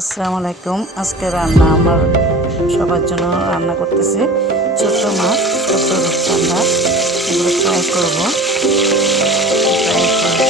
আসসালামু আলাইকুম আজকে রান্না আমার সবার জন্য রান্না করতেছি। ছোট মাছ ছোট রান্না এগুলো ফ্রাই করব। ফ্রাই করে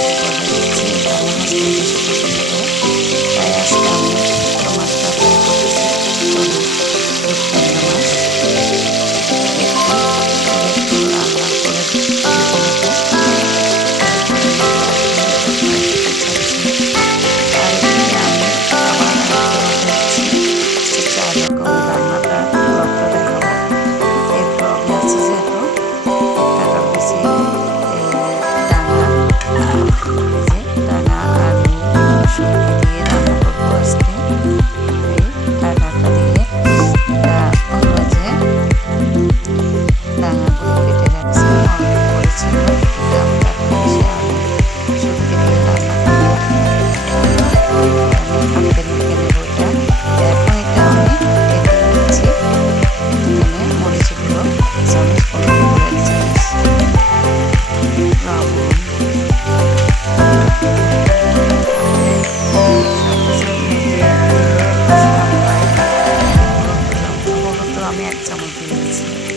come and play with me.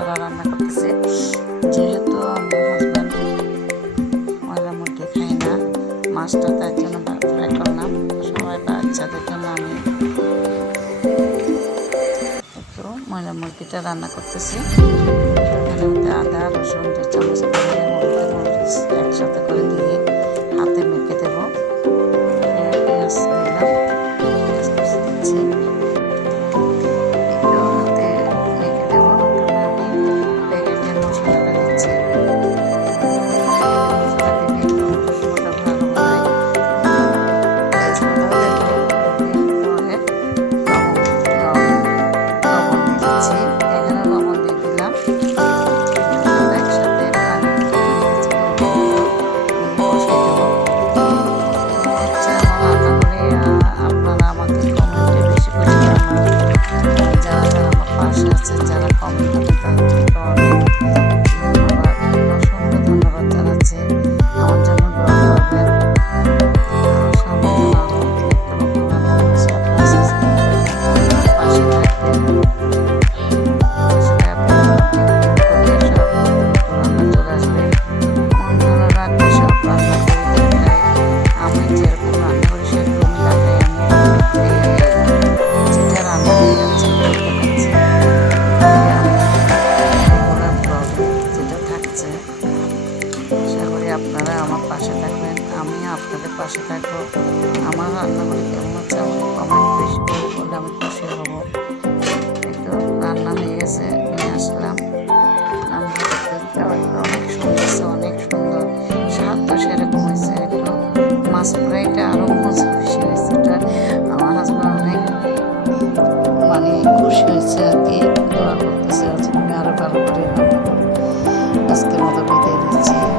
ওরা রান্না করতেছে। যেহেতু আমার হাজব্যান্ড ময়লা মুরগি খাই না, মাছটা তার জন্য ফ্রাই করলাম সবাই বাচ্চাদের জন্য আমি একটু ময়লা মুরগিটা রান্না করতেছি। আদা, রসুন চামচ একসাথে রান্নাঘরে কেমন আছে আমার কমেন্ট বেশি করে করলে আমি খুশি হব একটু রান্না হয়ে গেছে নিয়ে আসলাম রান্না অনেক সুন্দর অনেক সুন্দর স্বাদটা সেরকম হয়েছে একটু মাছ ফ্রাইটা আরও মজা খুশি হয়েছে এটা আমার হাজব্যান্ড অনেক মানে খুশি হয়েছে আর কি দোয়া করতেছে আরও ভালো করে আজকের মতো বিদায় দিচ্ছি